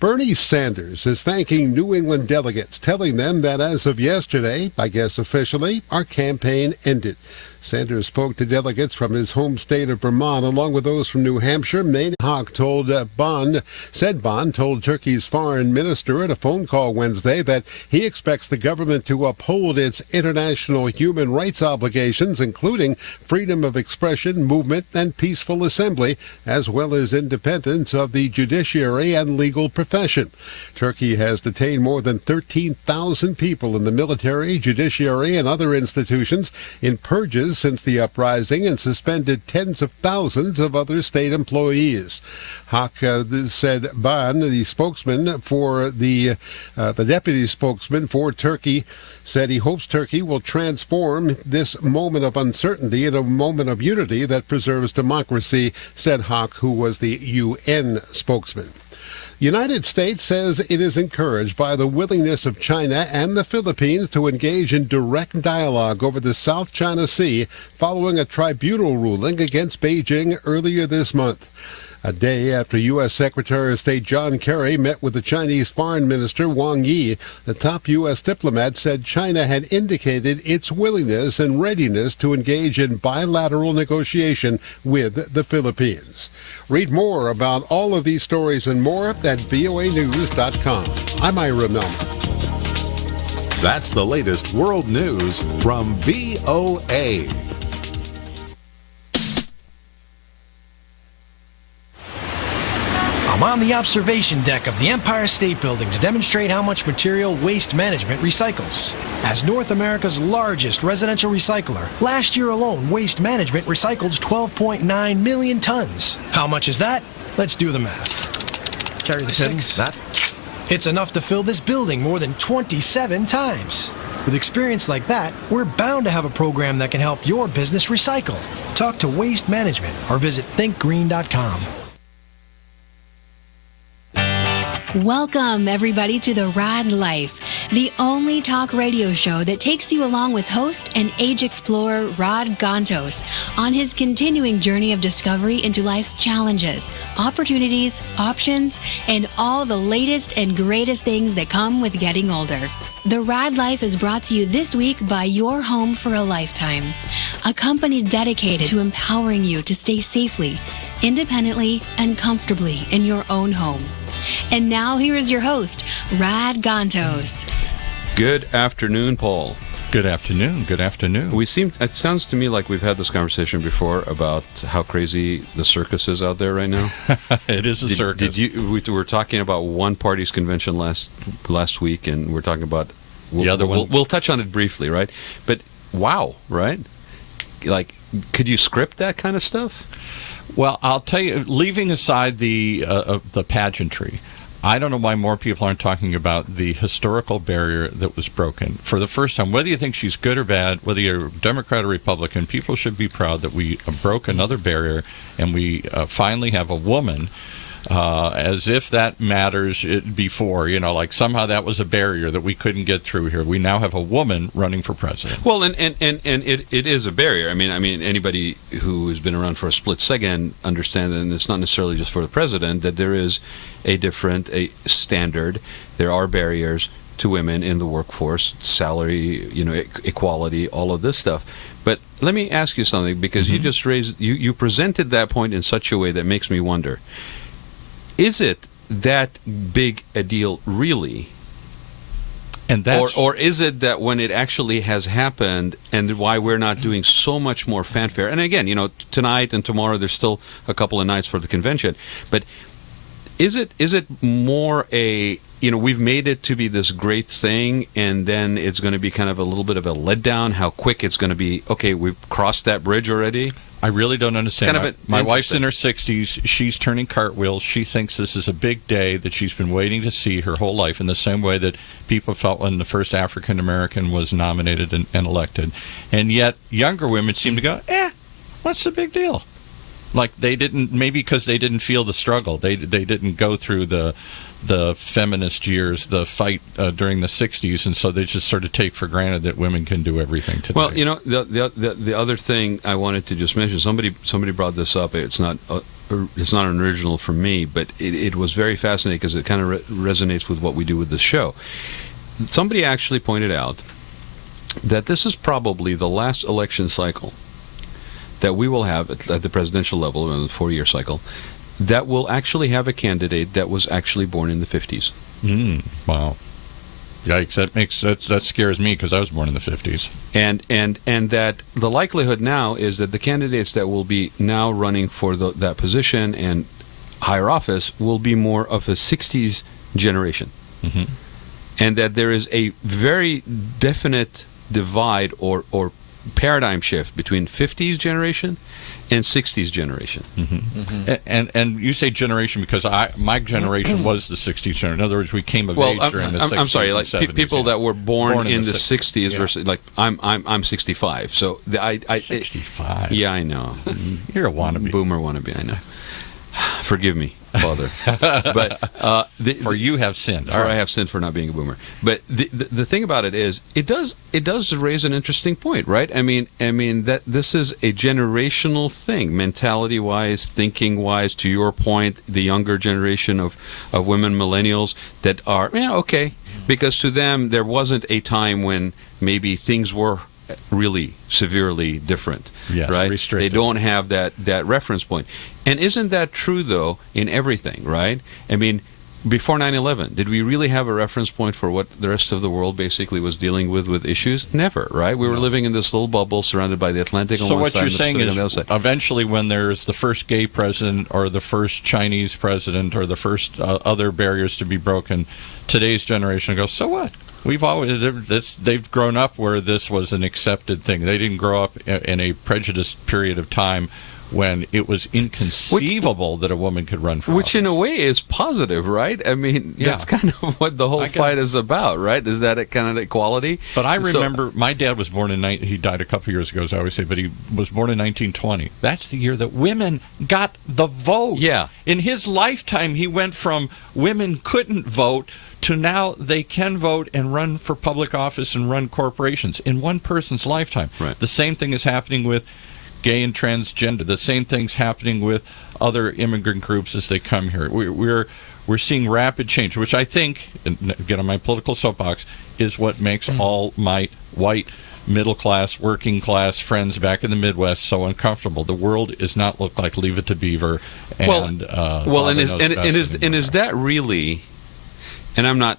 Bernie Sanders is thanking New England delegates, telling them that as of yesterday, I guess officially, our campaign ended. Sanders spoke to delegates from his home state of Vermont, along with those from New Hampshire. Maine. Hawk said Bond told Turkey's foreign minister at a phone call Wednesday that he expects the government to uphold its international human rights obligations, including freedom of expression, movement, and peaceful assembly, as well as independence of the judiciary and legal profession. Turkey has detained more than 13,000 people in the military, judiciary, and other institutions in purges since the uprising and suspended tens of thousands of other state employees. Hawk said Ban, the spokesman for the deputy spokesman for Turkey, said he hopes Turkey will transform this moment of uncertainty into a moment of unity that preserves democracy, said Hawk, who was the UN spokesman. United States says it is encouraged by the willingness of China and the Philippines to engage in direct dialogue over the South China Sea following a tribunal ruling against Beijing earlier this month. A day after U.S. Secretary of State John Kerry met with the Chinese Foreign Minister Wang Yi, the top U.S. diplomat said China had indicated its willingness and readiness to engage in bilateral negotiation with the Philippines. Read more about all of these stories and more at voanews.com. I'm Ira Melman. That's the latest world news from VOA. I'm on the observation deck of the Empire State Building to demonstrate how much material Waste Management recycles. As North America's largest residential recycler, last year alone, Waste Management recycled 12.9 million tons. How much is that? Let's do the math. Carry the six. It's enough to fill this building more than 27 times. With experience like that, we're bound to have a program that can help your business recycle. Talk to Waste Management or visit thinkgreen.com. Welcome, everybody, to The Rad Life, the only talk radio show that takes you along with host and age explorer Rod Gontos on his continuing journey of discovery into life's challenges, opportunities, options, and all the latest and greatest things that come with getting older. The Rad Life is brought to you this week by Your Home for a Lifetime, a company dedicated to empowering you to stay safely, independently, and comfortably in your own home. And now here is your host, Rad Gontos. Good afternoon, Paul. Good afternoon. Good afternoon. It sounds to me like we've had this conversation before about how crazy the circus is out there right now. It is a circus. We were talking about one party's convention last week, and we're talking about the other one. We'll touch on it briefly, right? But wow, right? Like, could you script that kind of stuff? Well, I'll tell you, leaving aside the pageantry, I don't know why more people aren't talking about the historical barrier that was broken. For the first time, whether you think she's good or bad, whether you're Democrat or Republican, people should be proud that we broke another barrier and we finally have a woman, as if that matters before, like somehow that was a barrier that we couldn't get through here. We now have a woman running for president. Well, and it is a barrier. I mean, anybody who has been around for a split second understands, and it's not necessarily just for the president, that there is a standard. There are barriers to women in the workforce, salary, equality, all of this stuff. But let me ask you something, because you just you presented that point in such a way that makes me wonder. Is it that big a deal, really? And that's, or is it that when it actually has happened, and why we're not doing so much more fanfare? And again, tonight and tomorrow there's still a couple of nights for the convention. But is it more we've made it to be this great thing, and then it's going to be kind of a little bit of a letdown? How quick it's going to be? Okay, we've crossed that bridge already. I really don't understand. Kind of my wife's in her 60s. She's turning cartwheels. She thinks this is a big day that she's been waiting to see her whole life, in the same way that people felt when the first African American was nominated and elected. And yet, younger women seem to go, what's the big deal? Like they didn't, maybe because they didn't feel the struggle. They didn't go through the the feminist years, the fight during the 60s, and so they just sort of take for granted that women can do everything today. Well, the other thing I wanted to just mention, somebody brought this up. It's not an original for me, but it was very fascinating because it kind of resonates with what we do with this show. Somebody actually pointed out that this is probably the last election cycle that we will have at the presidential level, in the 4-year cycle, that will actually have a candidate that was actually born in the 50s. Wow. Yikes, that scares me because I was born in the 50s. And that the likelihood now is that the candidates that will be now running for that position and higher office will be more of a 60s generation. Mm-hmm. And that there is a very definite divide or paradigm shift between 50s generation and 60s generation. Mm-hmm. Mm-hmm. And you say generation because my generation was the 60s generation. In other words, we came of age during the 60s. I'm sorry, like and 70s, people that were born in the 60s yeah. versus like I'm 65. So I 65. Yeah, I know. You're a wannabe. Boomer wannabe, I know. Forgive me, Father. But for you have sinned. I have sinned for not being a boomer. But the thing about it is, it does raise an interesting point, right? I mean that this is a generational thing, mentality-wise, thinking-wise. To your point, the younger generation of women, millennials, that are okay, because to them there wasn't a time when maybe things were really severely different, yes, right? Restricted. They don't have that reference point. And isn't that true, though, in everything, right? I mean, before 9/11, did we really have a reference point for what the rest of the world basically was dealing with issues? Never, right? We were living in this little bubble surrounded by the Atlantic on so one what side you're and the saying Pacific is on the other side. eventually when there's the first gay president or the first Chinese president or the first other barriers to be broken, today's generation goes, so what? They've grown up where this was an accepted thing. They didn't grow up in a prejudiced period of time when it was inconceivable that a woman could run for Which office. in a way is positive, right? I mean, that's kind of what the whole fight is about, right? Is that kind of equality? But I remember my dad was born he died a couple years ago, as I always say, but he was born in 1920. That's the year that women got the vote. Yeah. In his lifetime, he went from women couldn't vote to now they can vote and run for public office and run corporations in one person's lifetime. Right. The same thing is happening with gay and transgender. The same thing's happening with other immigrant groups as they come here. We're seeing rapid change, which I think, and again on my political soapbox, is what makes all my white middle-class, working-class friends back in the Midwest so uncomfortable. The world is not look like Leave It to Beaver and is that really? And I'm not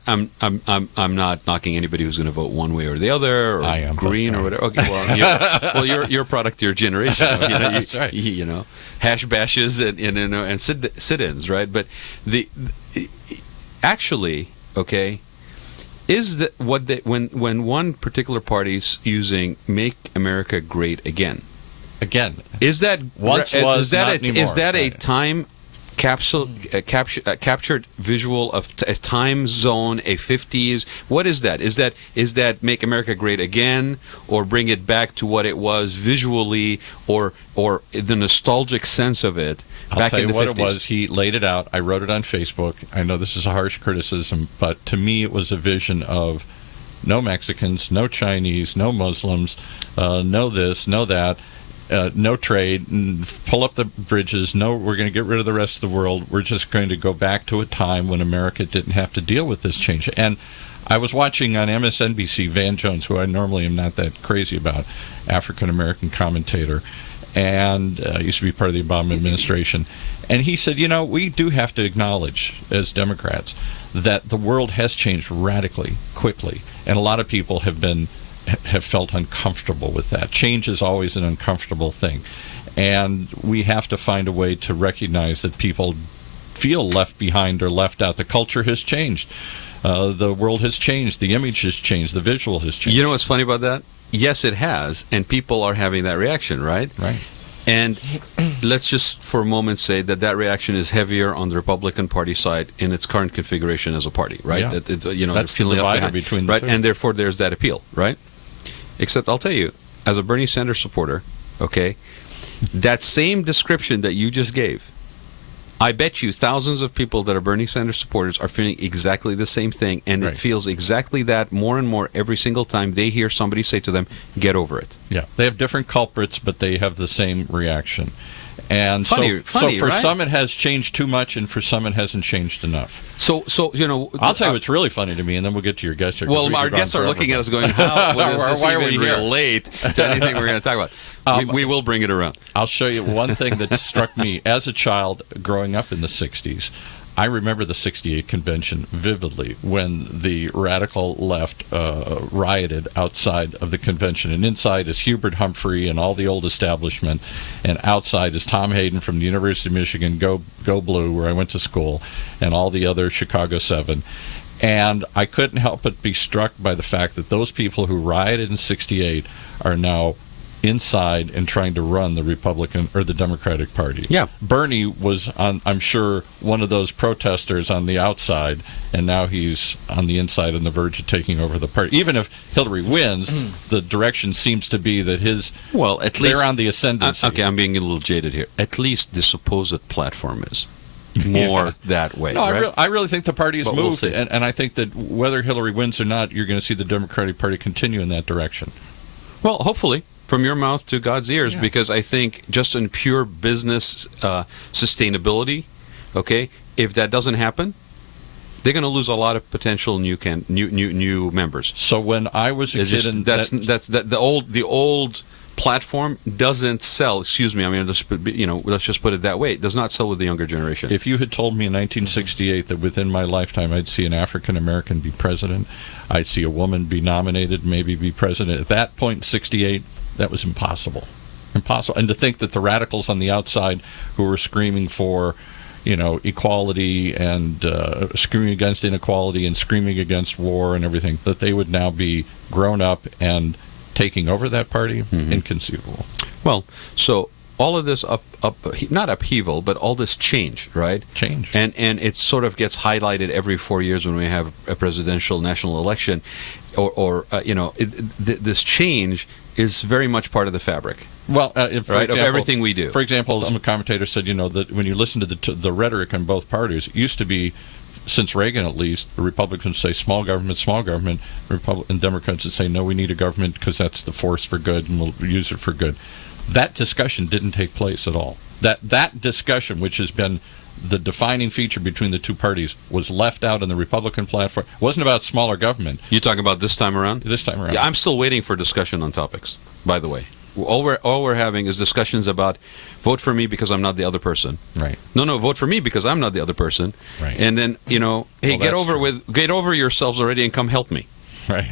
knocking anybody who's going to vote one way or the other, or I am, green or whatever. Okay, well, you're a product of your generation. That's right. Hash bashes and sit-ins, right? But actually, okay, is that when one particular party's using "Make America Great Again"? Again, Is that once was is that not a, anymore. is that a Right. time capsule captured visual of a time zone, a 50s? What is that? Is that Make America Great Again, or bring it back to what it was visually, or the nostalgic sense of it back I'll tell in you the what 50s? it was. He laid it out. I wrote it on Facebook. I know this is a harsh criticism, but to me it was a vision of no Mexicans, no Chinese, no Muslims, no this, no that. No trade, pull up the bridges. No, we're going to get rid of the rest of the world. We're just going to go back to a time when America didn't have to deal with this change. And I was watching on MSNBC Van Jones, who I normally am not that crazy about, African-American commentator, and used to be part of the Obama administration. And he said, we do have to acknowledge as Democrats that the world has changed radically, quickly. And a lot of people have felt uncomfortable with that. Change is always an uncomfortable thing. And we have to find a way to recognize that people feel left behind or left out. The culture has changed. The world has changed. The image has changed. The visual has changed. You know what's funny about that? Yes, it has, and people are having that reaction, right? Right. And let's just for a moment say that reaction is heavier on the Republican Party side in its current configuration as a party, right? Yeah. It's, That's the they're feeling left divider behind, between the right? two. And therefore there's that appeal, right? Except I'll tell you, as a Bernie Sanders supporter, okay, that same description that you just gave I bet you thousands of people that are Bernie Sanders supporters are feeling exactly the same thing, and Right. it feels exactly that more and more every single time they hear somebody say to them, "Get over it." Yeah, they have different culprits, but they have the same reaction. And Funny, so for right? some it has changed too much, and for some it hasn't changed enough. So I'll tell you what's really funny to me, and then we'll get to your guests here. 'cause we Well, could our go on guests are forever, looking at but- us going, "How does this Why are we even here?" relate to anything we're going to talk about?" We will bring it around. I'll show you one thing that struck me as a child growing up in the 60s. I remember the 68 convention vividly when the radical left rioted outside of the convention. And inside is Hubert Humphrey and all the old establishment. And outside is Tom Hayden from the University of Michigan, Go Blue, where I went to school, and all the other Chicago 7. And I couldn't help but be struck by the fact that those people who rioted in 68 are now inside and trying to run the Republican or the Democratic Party. Yeah. Bernie was I'm sure, one of those protesters on the outside, and now he's on the inside on the verge of taking over the party. Even if Hillary wins, the direction seems to be that Well, at least they're on the ascendancy. Okay, I'm being a little jaded here. At least the supposed platform is more that way. No, right? I really think the party has But we'll moved, see. and I think that whether Hillary wins or not, you're going to see the Democratic Party continue in that direction. Well, hopefully, from your mouth to God's ears, Yeah. because I think just in pure business sustainability, okay, if that doesn't happen, they're going to lose a lot of potential new members. So when I was a It's kid, just, and that's the old platform doesn't sell. Excuse me. I mean, let's just put it that way. It does not sell with the younger generation. if you had told me in 1968 that within my lifetime I'd see an African American be president, I'd see a woman be nominated, maybe be president, at that point in 68, that was impossible. Impossible. And to think that the radicals on the outside who were screaming for, equality and screaming against inequality and screaming against war and everything, that they would now be grown up and taking over that party, inconceivable. Well, so all of this not upheaval, but all this change, right? Change. And it sort of gets highlighted every 4 years when we have a presidential national election, this change is very much part of the fabric. Well, for Right, example, of everything we do. For example, some commentator said, that when you listen to the rhetoric on both parties, it used to be, since Reagan at least, the Republicans say small government, and Democrats would say, no, we need a government because that's the force for good and we'll use it for good. That discussion didn't take place at all. That discussion, which has been the defining feature between the two parties, was left out in the Republican platform. It wasn't about smaller government You talking about this time around? this time around. Yeah, I'm still waiting for discussion on topics, by the way. All we're having is discussions about vote for me because I'm not the other person. Right. No, vote for me because I'm not the other person. Right. And then, hey, Well, get over yourselves already and come help me. Right.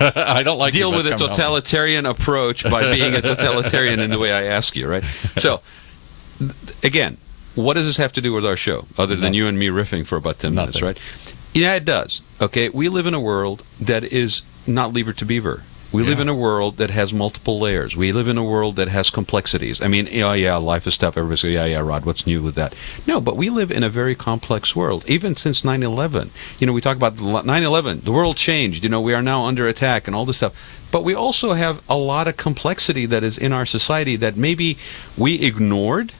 I don't like Deal you, but with a come help me. totalitarian approach by being a totalitarian in the way I ask you, right? So, again, what does this have to do with our show, other than you and me riffing for about 10 minutes, Nothing. right? Yeah, it does. Okay, we live in a world that is not lever to beaver. We live Yeah. in a world that has multiple layers. We live in a world that has complexities. I mean, life is tough. Everybody says, yeah, Rod, what's new with that? No, but we live in a very complex world, even since 9/11. We talk about 9/11, the world changed. We are now under attack and all this stuff. But we also have a lot of complexity that is in our society that maybe we ignored,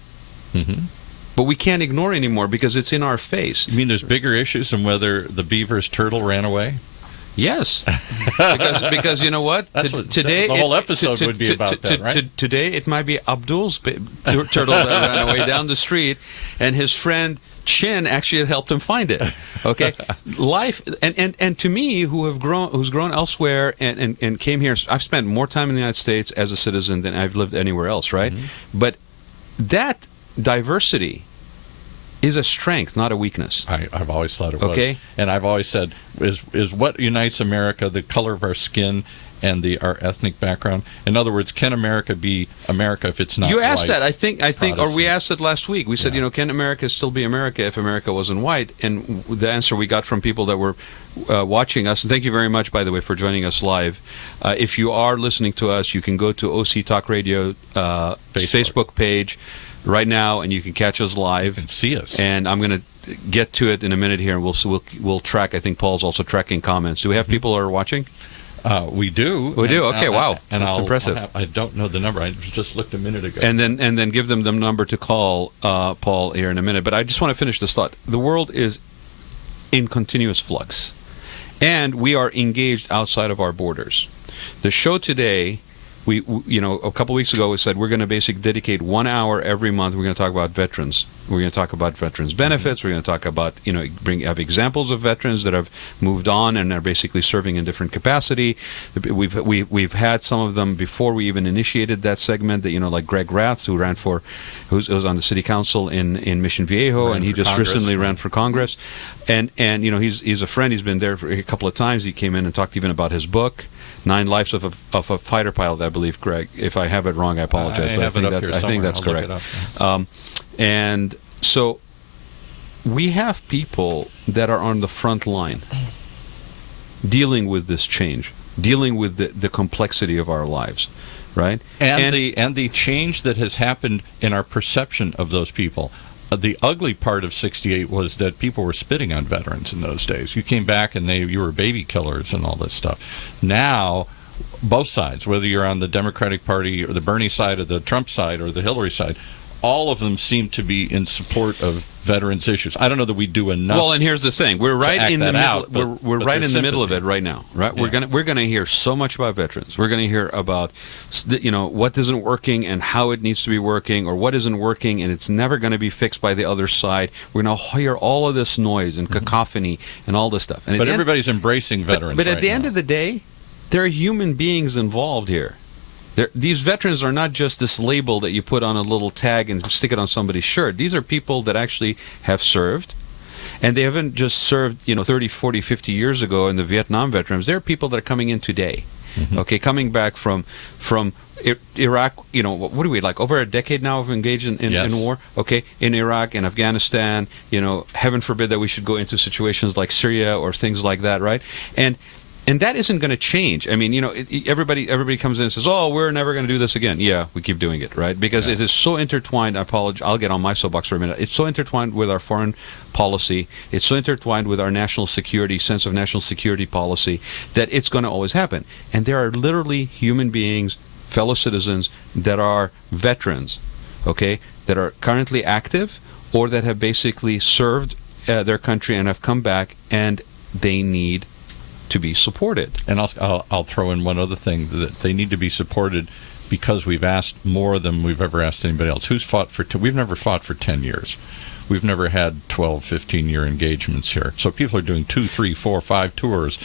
but we can't ignore anymore because it's in our face. You mean there's bigger issues than whether the beaver's turtle ran away? Yes, because you know what? That's what the whole episode would be about that, right? Today it might be Abdul's turtle that ran away down the street, and his friend Chin actually helped him find it. Okay, life and to me, who's grown elsewhere and came here, I've spent more time in the United States as a citizen than I've lived anywhere else, right? But that diversity is a strength, not a weakness. I've always thought it was. Okay. And I've always said, is what unites America the color of our skin and our ethnic background? In other words, can America be America if it's not You asked white? that, I think, or we Protestant? asked it last week. We said, can America still be America if America wasn't white? And the answer we got from people that were watching us, and thank you very much, by the way, for joining us live. If you are listening to us, you can go to OC Talk Radio Facebook page right now, and you can catch us live. And see us. And I'm going to get to it in a minute here, and we'll track. I think Paul's also tracking comments. Do we have people who are watching? We do. We do? Okay, wow. And That's impressive. I don't know the number. I just looked a minute ago. And then give them the number to call, Paul, here in a minute. But I just want to finish this thought. The world is in continuous flux, and we are engaged outside of our borders. The show today, we a couple weeks ago we said we're going to basically dedicate 1 hour every month. We're going to talk about veterans. We're going to talk about veterans benefits. We're going to talk about have examples of veterans that have moved on and are basically serving in different capacity. We've had some of them before we even initiated that segment. That like Greg Rath, who was on the city council in Mission Viejo, and he just recently ran for Congress. And he's a friend. He's been there for a couple of times. He came in and talked even about his book. 9 Lives of a Fighter Pilot, I believe, Greg. If I have it wrong, I apologize. I think that's correct. And so we have people that are on the front line dealing with this change, dealing with the complexity of our lives, right? And the change that has happened in our perception of those people. The ugly part of '68 was that people were spitting on veterans in those days. You came back and you were baby killers and all this stuff. Now, both sides, whether you're on the Democratic Party or the Bernie side or the Trump side or the Hillary side, all of them seem to be in support of veterans issues. I don't know that we do enough. Well, and here's the thing: we're right in the middle. We're right in the middle of it right now. Right? Yeah. We're gonna hear so much about veterans. We're gonna hear about what isn't working and how it needs to be working, or what isn't working and it's never going to be fixed by the other side. We're gonna hear all of this noise and cacophony and all this stuff. And but everybody's embracing veterans. But at the end of the day, there are human beings involved here. These veterans are not just this label that you put on a little tag and stick it on somebody's shirt. These are people that actually have served, and they haven't just served 30, 40, 50 years ago in the Vietnam veterans. They're people that are coming in today, coming back from Iraq. What do we over a decade now of engaged in war? In Iraq and Afghanistan. Heaven forbid that we should go into situations like Syria or things like that, right? And that isn't going to change. I mean, everybody comes in and says, "Oh, we're never going to do this again." Yeah, we keep doing it, right? Because it is so intertwined. I'll get on my soapbox for a minute. It's so intertwined with our foreign policy. It's so intertwined with our national security, sense of national security policy, that it's going to always happen. And there are literally human beings, fellow citizens, that are veterans, that are currently active or that have basically served their country and have come back, and they need to be supported. And I'll throw in one other thing, that they need to be supported because we've asked more than we've ever asked anybody else. We've never fought for 10 years. We've never had 12, 15-year engagements here. So people are doing 2, 3, 4, 5 tours.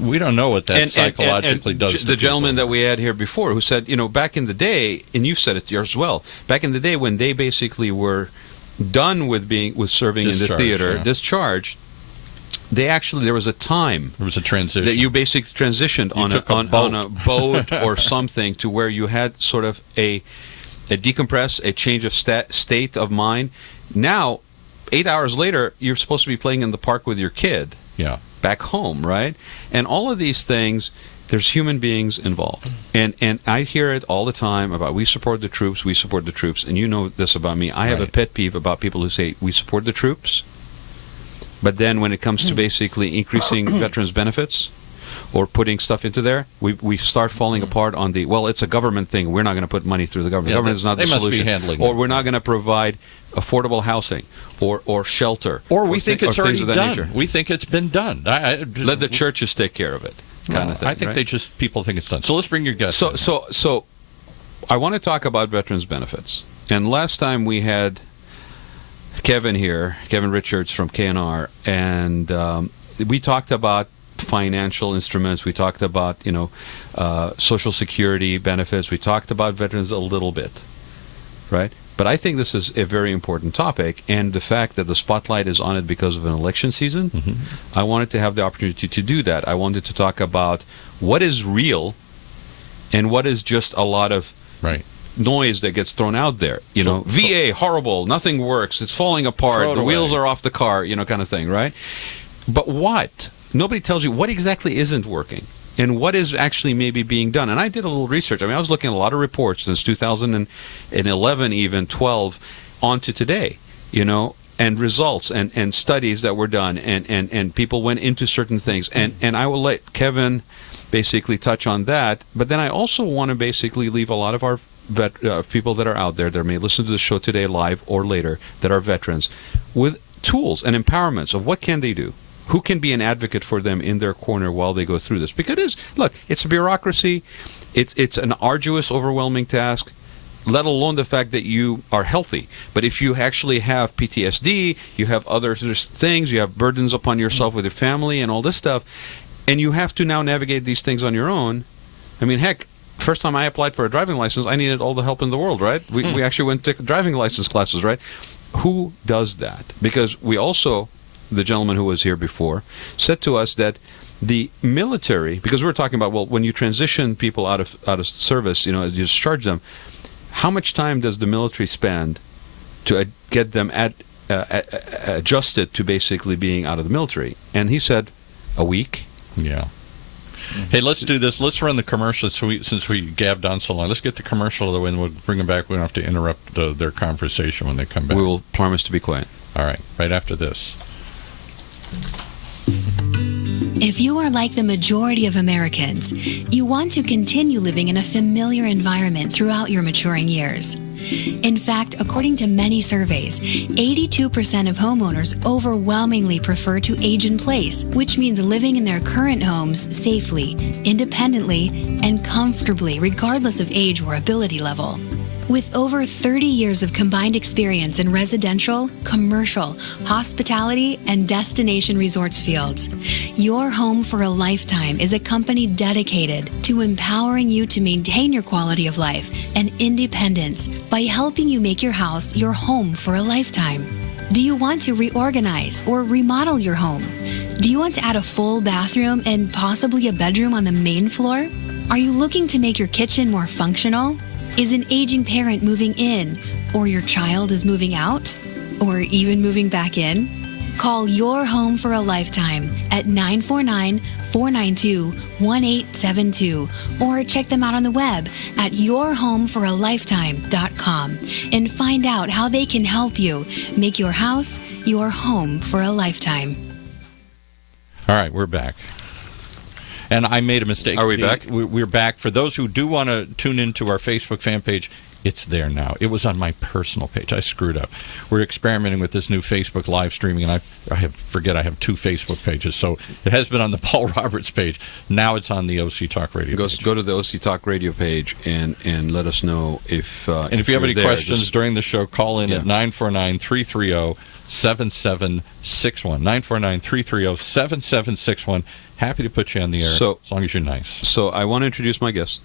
We don't know what that psychologically does to people. The gentleman that we had here before who said, back in the day, and you've said it yours as well, back in the day when they basically were done with serving in the theater, discharged, there was a time. There was a transition that you basically transitioned on a boat or something to where you had sort of a decompress, a change of state of mind. Now, 8 hours later, you're supposed to be playing in the park with your kid. Yeah. Back home, right? And all of these things, there's human beings involved. And I hear it all the time about we support the troops, and you know this about me. I have a pet peeve about people who say we support the troops, but then when it comes to basically increasing veterans benefits or putting stuff into there, we start falling apart on it's a government thing. We're not going to put money through the government. The government is not the solution. Or we're not going to provide affordable housing or shelter. Or we think it's already done. We think it's been done. Let the churches take care of it, kind of thing. I think people think it's done. So let's bring your guest. So I want to talk about veterans benefits. And last time we had Kevin here, Kevin Richards from KNR, and we talked about financial instruments. We talked about Social Security benefits. We talked about veterans a little bit, right? But I think this is a very important topic, and the fact that the spotlight is on it because of an election season, I wanted to have the opportunity to do that. I wanted to talk about what is real and what is just a lot of noise that gets thrown out there. VA, horrible, nothing works, it's falling apart, the wheels are off the car, kind of thing, right? But what? Nobody tells you what exactly isn't working and what is actually maybe being done. And I did a little research. I was looking at a lot of reports since 2011, even 12, on to today, and results and studies that were done, and people went into certain things. And I will let Kevin basically touch on that. But then I also want to basically leave a lot of our people that are out there that may listen to the show today live or later that are veterans with tools and empowerments of what can they do. Who can be an advocate for them in their corner while they go through this? Because it's a bureaucracy. It's an arduous, overwhelming task, let alone the fact that you are healthy. But if you actually have PTSD, you have other things, you have burdens upon yourself with your family and all this stuff, and you have to now navigate these things on your own. I mean, heck, first time I applied for a driving license, I needed all the help in the world, right? We actually went to driving license classes, right? Who does that? Because we also, the gentleman who was here before, said to us that the military, because we were talking about, well, when you transition people out of service, you discharge them, how much time does the military spend to get them adjusted to basically being out of the military? And he said, a week. Yeah. Hey, let's do this. Let's run the commercial since we gabbed on so long. Let's get the commercial of the way, and we'll bring them back. We don't have to interrupt their conversation when they come back. We will promise to be quiet. All right after this. If you are like the majority of Americans, you want to continue living in a familiar environment throughout your maturing years. In fact, according to many surveys, 82% of homeowners overwhelmingly prefer to age in place, which means living in their current homes safely, independently, and comfortably, regardless of age or ability level. With over 30 years of combined experience in residential, commercial, hospitality, and destination resorts fields, Your Home for a Lifetime is a company dedicated to empowering you to maintain your quality of life and independence by helping you make your house your home for a lifetime. Do you want to reorganize or remodel your home? Do you want to add a full bathroom and possibly a bedroom on the main floor? Are you looking to make your kitchen more functional? Is an aging parent moving in, or your child is moving out, or even moving back in? Call Your Home for a Lifetime at 949-492-1872 or check them out on the web at yourhomeforalifetime.com and find out how they can help you make your house your home for a lifetime. All right, we're back. And I made a mistake. Are we back? We're back. For those who do want to tune into our Facebook fan page, it's there now. It was on my personal page. I screwed up. We're experimenting with this new Facebook live streaming, and I have two Facebook pages. So it has been on the Paul Roberts page. Now it's on the OC Talk Radio page. Go to the OC Talk Radio page and let us know if and if you have any questions during the show, call in at 949-330-7761. 949-330-7761. Happy to put you on the air, as long as you're nice. So I want to introduce my guest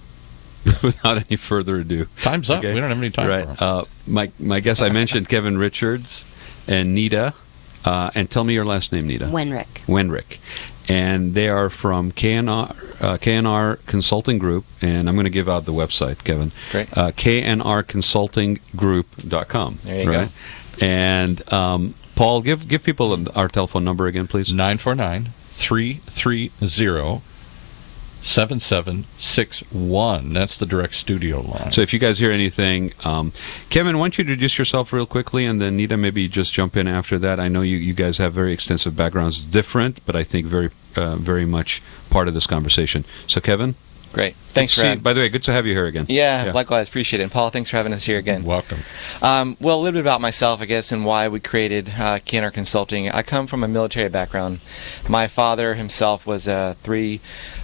without any further ado. Time's up. Okay. We don't have any time for him. My guest, I mentioned Kevin Richards and Nita. And tell me your last name, Nita. Wenrick. And they are from KNR Consulting Group. And I'm going to give out the website, Kevin. Great. knrconsultinggroup.com. There you go. And Paul, give people our telephone number again, please. 949-330-7761. That's the direct studio line. So if you guys hear anything, Kevin, why don't you introduce yourself real quickly, and then Nita, maybe just jump in after that. I know you guys have very extensive backgrounds, different, but I think very much part of this conversation. So Kevin? Great. Thanks for having me. By the way, good to have you here again. Yeah, likewise. Appreciate it. And Paul, thanks for having us here again. Welcome. Well, a little bit about myself, I guess, and why we created KNR Consulting. I come from a military background. My father himself was a 3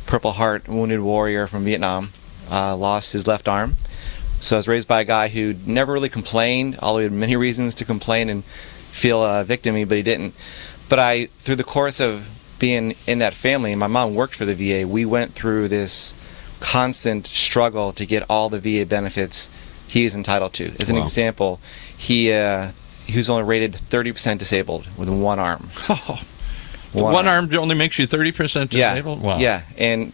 Purple Heart wounded warrior from Vietnam. Lost his left arm. So I was raised by a guy who never really complained, although he had many reasons to complain and feel victim-y, but he didn't. But through the course of being in that family, and my mom worked for the VA, we went through this constant struggle to get all the VA benefits he is entitled to. As an example, he was only rated 30% disabled with one arm. Oh, one arm only makes you 30% disabled? Yeah, wow. Yeah, and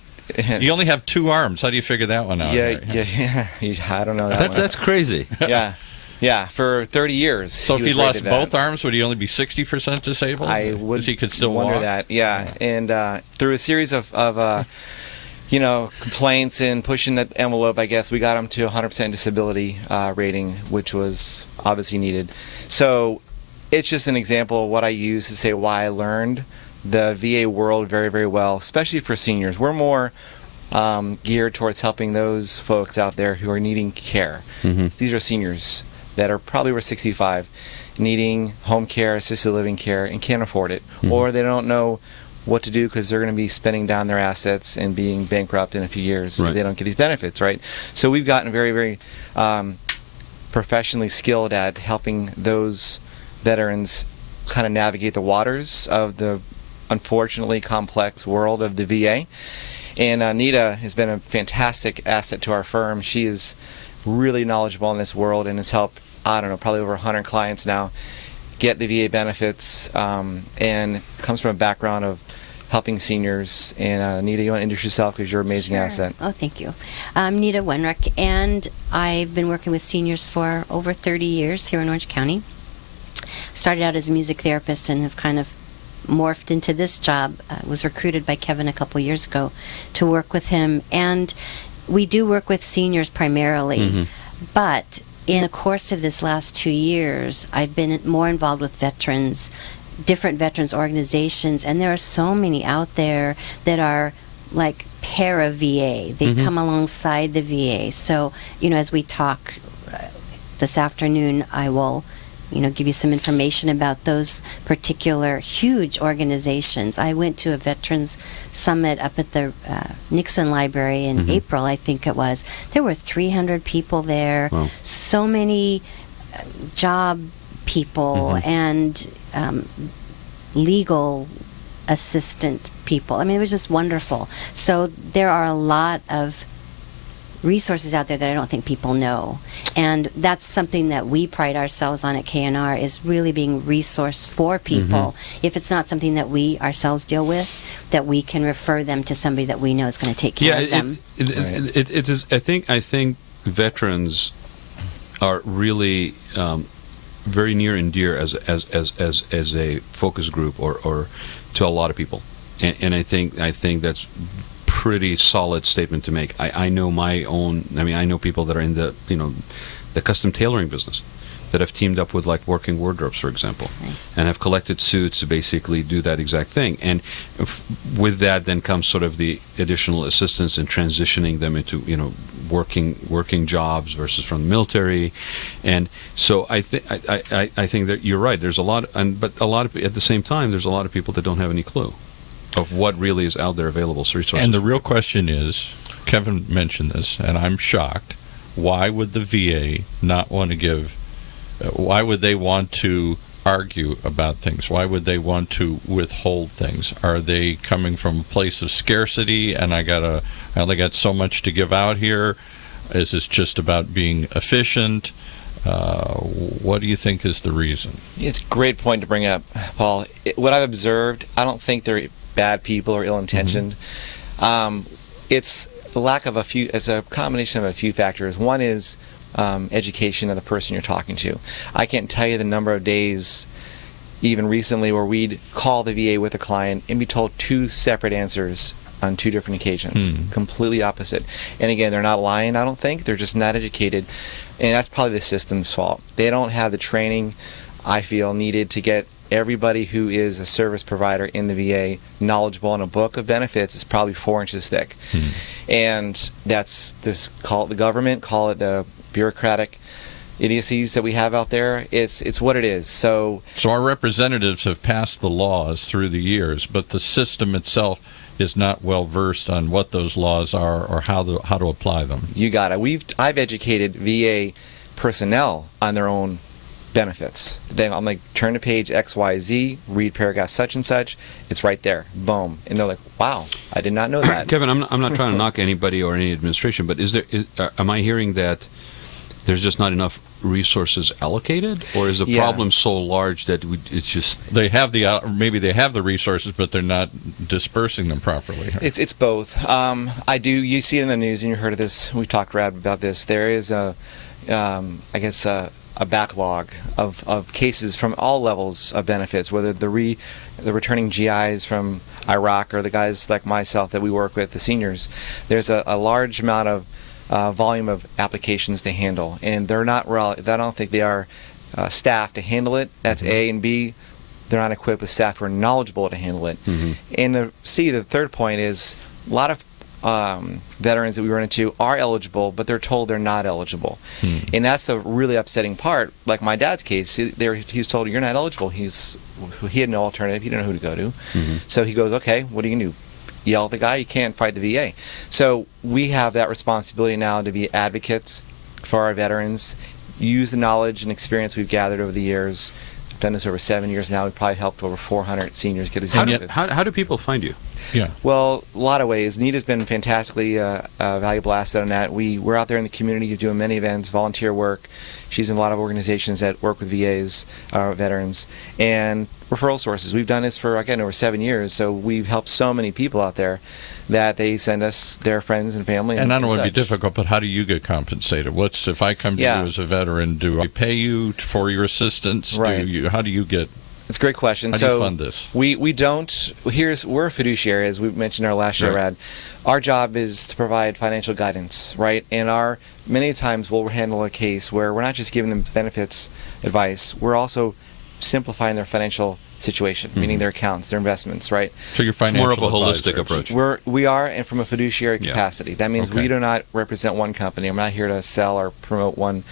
you only have 2 arms. How do you figure that one out? Yeah. I don't know that That's crazy. Yeah, for 30 years. So if he lost both arms, would he only be 60% disabled? I would. Because he could still wonder walk? that. Yeah, and through a series of complaints and pushing that envelope, I guess, we got him to 100% disability rating, which was obviously needed. So it's just an example of what I use to say why I learned the VA world very, very well, especially for seniors. We're more geared towards helping those folks out there who are needing care. These are seniors that are probably over 65, needing home care, assisted living care, and can't afford it, or they don't know what to do because they're going to be spending down their assets and being bankrupt in a few years if they don't get these benefits, right? So we've gotten very, very professionally skilled at helping those veterans kind of navigate the waters of the unfortunately complex world of the VA. And Nita has been a fantastic asset to our firm. She is really knowledgeable in this world and has helped, I don't know, probably over 100 clients now get the VA benefits, and comes from a background of helping seniors. And Nita, you want to introduce yourself because you're an amazing asset. Oh, thank you. I'm Nita Wenrick, and I've been working with seniors for over 30 years here in Orange County. Started out as a music therapist and have kind of morphed into this job. Was recruited by Kevin a couple years ago to work with him, and we do work with seniors primarily, but in the course of this last 2 years, I've been more involved with veterans, different veterans organizations, and there are so many out there that are like para-VA. They come alongside the VA. So, as we talk this afternoon, I will give you some information about those particular huge organizations. I went to a veterans summit up at the Nixon Library in April, I think it was. There were 300 people there, so many job people and legal assistant people. I mean, it was just wonderful. So there are a lot of resources out there that I don't think people know. And that's something that we pride ourselves on at KNR, is really being resource for people. If it's not something that we ourselves deal with, that we can refer them to somebody that we know is going to take care of them. It is. I think veterans are really very near and dear as a focus group or to a lot of people, and I think that's pretty solid statement to make. I know my own. I mean, I know people that are in the the custom tailoring business that have teamed up with like Working Wardrobes, for example, and have collected suits to basically do that exact thing. And with that, then comes sort of the additional assistance in transitioning them into working jobs versus from the military. And so I think that you're right. There's a lot, but a lot of at the same time, there's a lot of people that don't have any clue of what really is out there available resources. And the real question is, Kevin mentioned this, and I'm shocked. Why would the VA not want to give? Why would they want to argue about things? Why would they want to withhold things? Are they coming from a place of scarcity and I only got so much to give out here? Is this just about being efficient? What do you think is the reason? It's a great point to bring up, Paul. What I've observed, I don't think they're bad people or ill-intentioned. It's the lack of it's a combination of a few factors. One is education of the person you're talking to. I can't tell you the number of days, even recently, where we'd call the VA with a client and be told two separate answers on two different occasions, completely opposite. And again, they're not lying, I don't think. They're just not educated, and that's probably the system's fault. They don't have the training, I feel, needed to get everybody who is a service provider in the VA knowledgeable on a book of benefits is probably 4 inches thick. And that's call it the government, call it the bureaucratic idiocies that we have out there. It's what it is. So our representatives have passed the laws through the years, but the system itself is not well versed on what those laws are or how to apply them. You got it. I've educated VA personnel on their own benefits. Then I'm like, turn to page XYZ, read paragraph such and such. It's right there. Boom. And they're like, wow, I did not know that. Kevin, I'm not trying to knock anybody or any administration, but am I hearing that there's just not enough resources allocated, or is the problem so large that it's just they have maybe they have the resources, but they're not dispersing them properly? It's both. You see it in the news, and you heard of this. We've talked, Rad, about this. There is a backlog of cases from all levels of benefits, whether the returning GIs from Iraq or the guys like myself that we work with, the seniors. There's a large amount of volume of applications to handle, and they're not. I don't think they are staffed to handle it. That's A, and B, they're not equipped with staff who are knowledgeable to handle it. And C, the third point is a lot of veterans that we run into are eligible, but they're told they're not eligible. And that's a really upsetting part. Like my dad's case, he's told, you're not eligible. He had no alternative. He didn't know who to go to. So he goes, okay, what are you going to do? Yell at the guy? You can't fight the VA. So we have that responsibility now to be advocates for our veterans, use the knowledge and experience we've gathered over the years. We've done this over 7 years now. We've probably helped over 400 seniors get these benefits. How do people find you? Yeah. Well, a lot of ways. Nita's been fantastically a valuable asset on that. We're out there in the community doing many events, volunteer work. She's in a lot of organizations that work with VAs, veterans, and referral sources. We've done this for, again, over 7 years, so we've helped so many people out there that they send us their friends and family. And I don't want to be such. difficult, but how do you get compensated? If I come to you as a veteran, do I pay you for your assistance? Right. How do you get? It's a great question. How do you fund this? We don't. We're a fiduciary, as we mentioned in our last show, Right. Rad. Our job is to provide financial guidance, right? And many times we'll handle a case where we're not just giving them benefits advice. We're also simplifying their financial situation, meaning their accounts, their investments, right? So you're financial More of a holistic advisors. approach. We are, and from a fiduciary Yeah. capacity. That means we Okay. do not represent one company. I'm not here to sell or promote one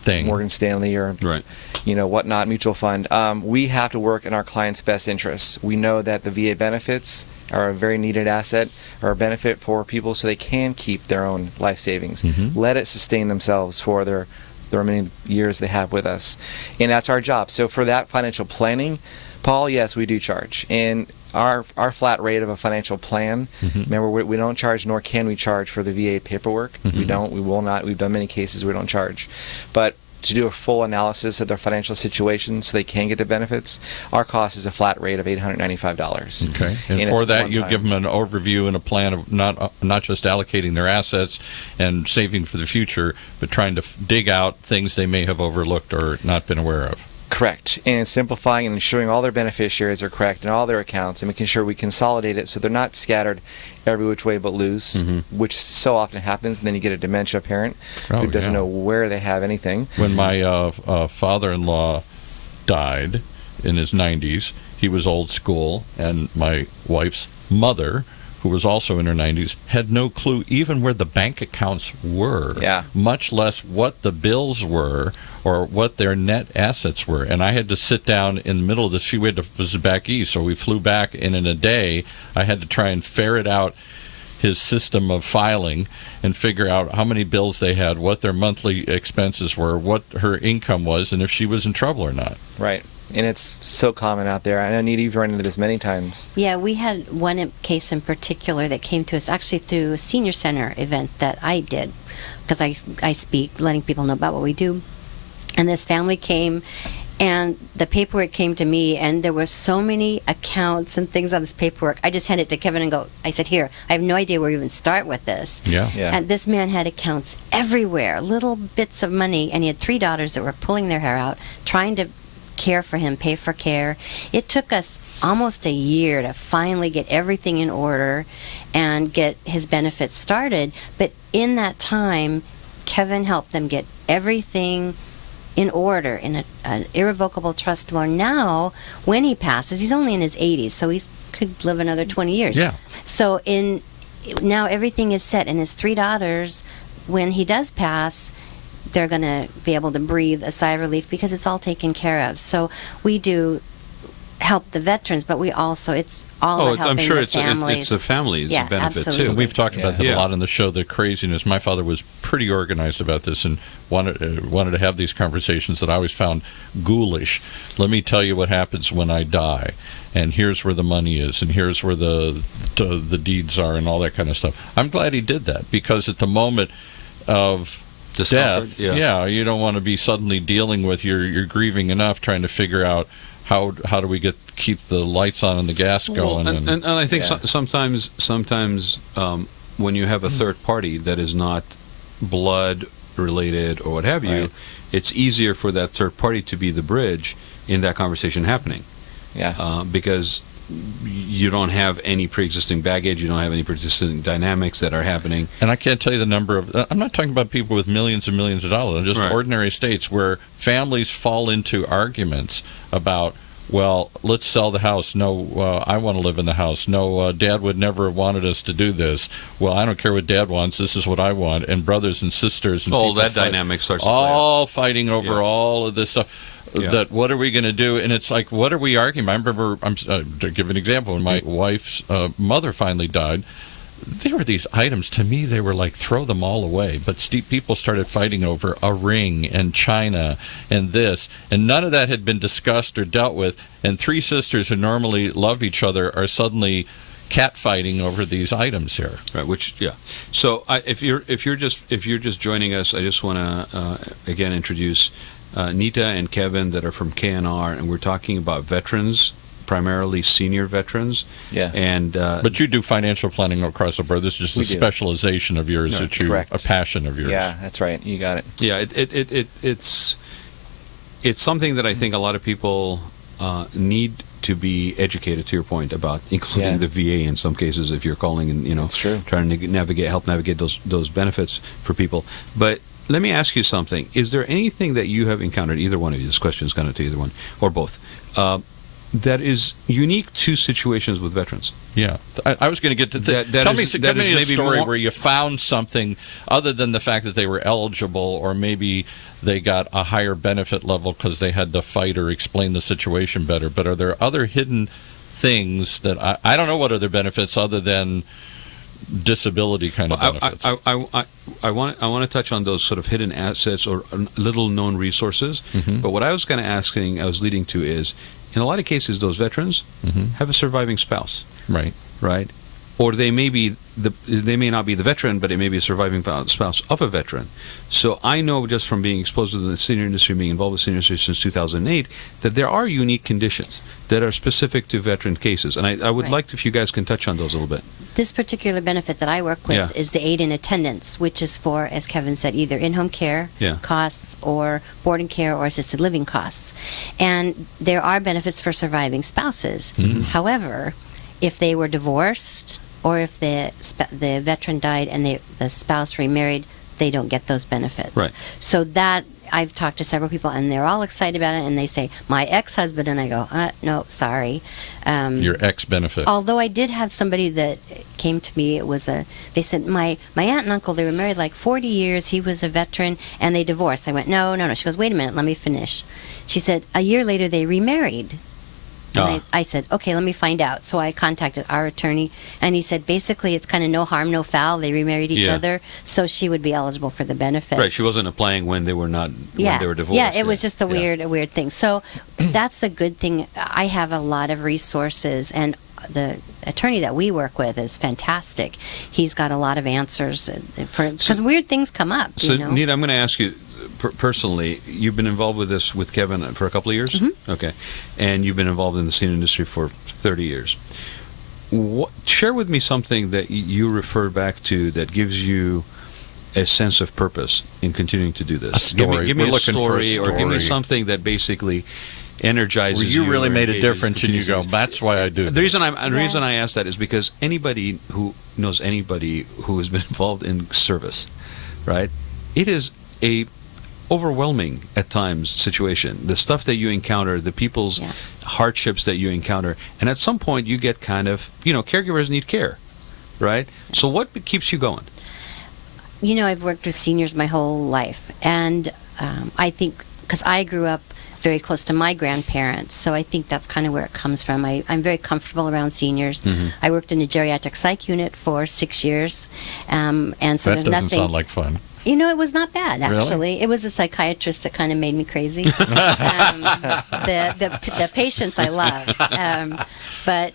Thing. Morgan Stanley or Right. whatnot mutual fund. We have to work in our clients' best interests. We know that the VA benefits are a very needed asset, or a benefit for people so they can keep their own life savings. Let it sustain themselves for the remaining years they have with us. And that's our job. So for that financial planning, Paul, yes, we do charge. And our flat rate of a financial plan, remember, we don't charge, nor can we charge for the VA paperwork. We don't, we will not. We've done many cases we don't charge. But to do a full analysis of their financial situation so they can get the benefits, our cost is a flat rate of $895. Okay. And it's for that, you one-time. give them an overview and a plan of not just allocating their assets and saving for the future, but trying to dig out things they may have overlooked or not been aware of. Correct. And simplifying and ensuring all their beneficiaries are correct in all their accounts, and making sure we consolidate it so they're not scattered every which way but loose, which so often happens. And then you get a dementia parent Oh, who doesn't yeah. know where they have anything. When my father-in-law died in his 90s, he was old school, and my wife's mother, who was also in her 90s, had no clue even where the bank accounts were, Yeah. much less what the bills were or what their net assets were. And I had to sit down in the middle of this. This was back east, so we flew back, and in a day, I had to try and ferret out his system of filing and figure out how many bills they had, what their monthly expenses were, what her income was, and if she was in trouble or not. Right. And it's so common out there. I know, Nita, you've run into this many times. Yeah, we had one case in particular that came to us actually through a senior center event that I did, because I speak, letting people know about what we do. And this family came, and the paperwork came to me, and there were so many accounts and things on this paperwork. I just handed it to Kevin and I said, here, I have no idea where to even start with this. Yeah. And this man had accounts everywhere, little bits of money, and he had 3 daughters that were pulling their hair out, trying to care for him, pay for care. It took us almost a year to finally get everything in order and get his benefits started. But in that time, Kevin helped them get everything in order in an irrevocable trust. Where now, when he passes, he's only in his 80s, so he could live another 20 years. Yeah. So now everything is set, and his 3 daughters, when he does pass, they're going to be able to breathe a sigh of relief because it's all taken care of. So we do help the veterans, but we also, it's all about helping I'm sure the it's families. a family's Yeah, benefit absolutely. too. And we've talked about that Yeah. a lot on the show, the craziness. My father was pretty organized about this and wanted to have these conversations that I always found ghoulish. Let me tell you what happens when I die, and here's where the money is, and here's where the deeds are, and all that kind of stuff. I'm glad he did that, because at the moment of Discomfort, death, yeah. you don't want to be suddenly dealing with you're grieving enough, trying to figure out how do we keep the lights on and the gas going. Well, and I think Yeah. sometimes when you have a third party that is not blood related or what have you, Right. it's easier for that third party to be the bridge in that conversation happening. Yeah. Because you don't have any pre-existing baggage, you don't have any pre-existing dynamics that are happening. And I can't tell you the number of, I'm not talking about people with millions and millions of dollars, just Right. ordinary states where families fall into arguments about well, let's sell the house. No, I want to live in the house. No, Dad would never have wanted us to do this. Well, I don't care what Dad wants. This is what I want. And brothers and sisters and people that dynamic starts to play out. all fighting over all of this stuff. Yeah. That what are we going to do? And it's like, what are we arguing? I remember, to give an example, when my wife's mother finally died, there were these items, to me, they were like, throw them all away. But people started fighting over a ring and china and this, and none of that had been discussed or dealt with. And three sisters who normally love each other are suddenly catfighting over these items here. Right. So if you're just joining us, I just want to again introduce Nita and Kevin that are from KNR, and we're talking about veterans, primarily senior veterans. Yeah. And But you do financial planning across the board. This is just We a do. specialization of yours, Correct. a passion of yours. Yeah, that's right. You got it. yeah, it's something that I think a lot of people need to be educated, to your point, about, including Yeah. the VA in some cases, if you're calling and That's true. trying to help navigate those benefits for people. But let me ask you something. Is there anything that you have encountered, either one of you, this question is kind of to either one, or both, that is unique to situations with veterans? Yeah, I was going to get to That tell me, is- give that me is a maybe story more- where you found something other than the fact that they were eligible, or maybe they got a higher benefit level because they had to fight or explain the situation better. But are there other hidden things that I don't know what other benefits other than disability kind of benefits? I want to touch on those sort of hidden assets or little known resources. Mhm. But what I was kind of asking, I was leading to is, in a lot of cases, those veterans Mhm. have a surviving spouse, Right. right? Or they may not be the veteran, but it may be a surviving spouse of a veteran. So I know, just from being exposed to the senior industry, being involved with senior industry since 2008, that there are unique conditions that are specific to veteran cases. And I would Right. like if you guys can touch on those a little bit. This particular benefit that I work with Yeah. is the aid in attendance, which is for, as Kevin said, either in-home care Yeah. costs or boarding care or assisted living costs. And there are benefits for surviving spouses. Mm-hmm. However, if they were divorced or if the veteran died and the spouse remarried, they don't get those benefits. Right. So that, I've talked to several people and they're all excited about it, and they say, my ex-husband, and I go, no, sorry. Your ex benefit. Although I did have somebody that came to me, they said, my aunt and uncle, they were married like 40 years, he was a veteran, and they divorced. I went, no. She goes, wait a minute, let me finish. She said, a year later they remarried. And I said, okay, let me find out. So I contacted our attorney, and he said, basically, it's kind of no harm, no foul. They remarried each Yeah. other, so she would be eligible for the benefits. Right, she wasn't applying when they were not, when they were divorced. Yeah, it was just a Yeah. weird thing. So that's the good thing. I have a lot of resources, and the attorney that we work with is fantastic. He's got a lot of answers because weird things come up. So, you know? Nita, I'm going to ask you personally. You've been involved with this with Kevin for a couple of years, okay, and you've been involved in the senior industry for 30 years. Share with me something that you refer back to that gives you a sense of purpose in continuing to do this. A story. Give me We're a looking for a story, or give me story. something that basically energizes Where you really or made a engages, difference, and you go, continues. that's why I do The this. reason I ask that is because anybody who knows anybody who has been involved in service, right? It is a overwhelming at times situation. The stuff that you encounter, the people's Yeah. hardships that you encounter, and at some point you get kind of, caregivers need care, right? So what keeps you going? You know, I've worked with seniors my whole life, and I think because I grew up very close to my grandparents, so I think that's kind of where it comes from. I'm very comfortable around seniors. I worked in a geriatric psych unit for 6 years, and so That there's doesn't nothing. sound like fun. You know, it was not bad, Really? actually. It was a psychiatrist that kind of made me crazy. The patients I loved. But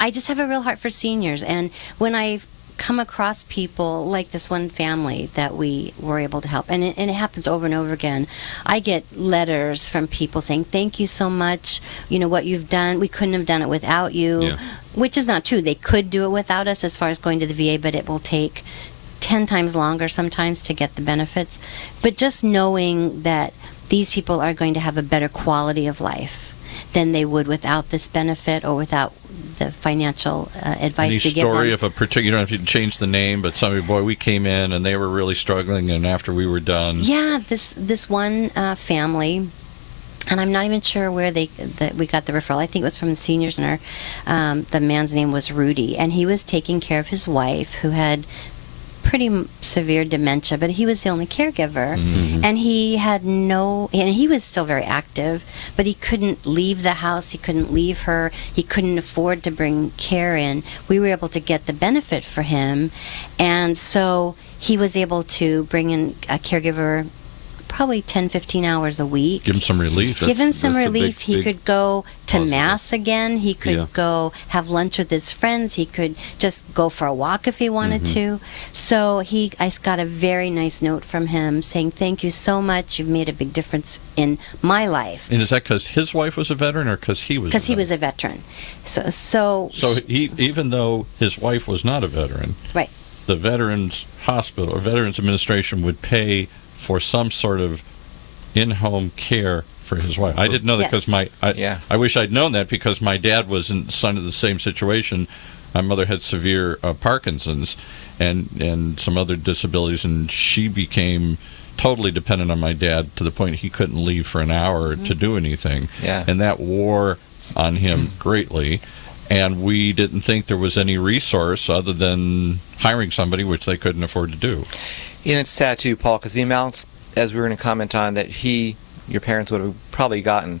I just have a real heart for seniors. And when I've come across people like this one family that we were able to help, and it happens over and over again, I get letters from people saying, thank you so much, what you've done, we couldn't have done it without you, Yeah. which is not true. They could do it without us as far as going to the VA, but it will take 10 times longer sometimes to get the benefits. But just knowing that these people are going to have a better quality of life than they would without this benefit or without the financial advice Any we give them. story of a particular, you don't have to change the name, but boy, we came in and they were really struggling, and after we were done. Yeah, this one family, And I'm not even sure where we got the referral. I think it was from the senior center. The man's name was Rudy, and he was taking care of his wife, who had pretty severe dementia, but he was the only caregiver. And he was still very active, but he couldn't leave the house, he couldn't leave her, he couldn't afford to bring care in. We were able to get the benefit for him, and so he was able to bring in a caregiver probably 10, 15 hours a week. Give him some relief. Give him some that's a relief. He big could go to positive. Mass again. He could go have lunch with his friends. He could just go for a walk if he wanted to. So I got a very nice note from him saying, "Thank you so much. You've made a big difference in my life." And is that because his wife was a veteran, or because he was? Because he was a veteran. So he, even though his wife was not a veteran, right. the Veterans Hospital or Veterans Administration would pay for some sort of in-home care for his wife. I didn't know that because I wish I'd known that, because my dad was in the same situation. My mother had severe Parkinson's and some other disabilities, and she became totally dependent on my dad to the point he couldn't leave for an hour to do anything. And that wore on him greatly. And we didn't think there was any resource other than hiring somebody, which they couldn't afford to do. And it's sad too, Paul, because the amounts, as we were going to comment on, that your parents would have probably gotten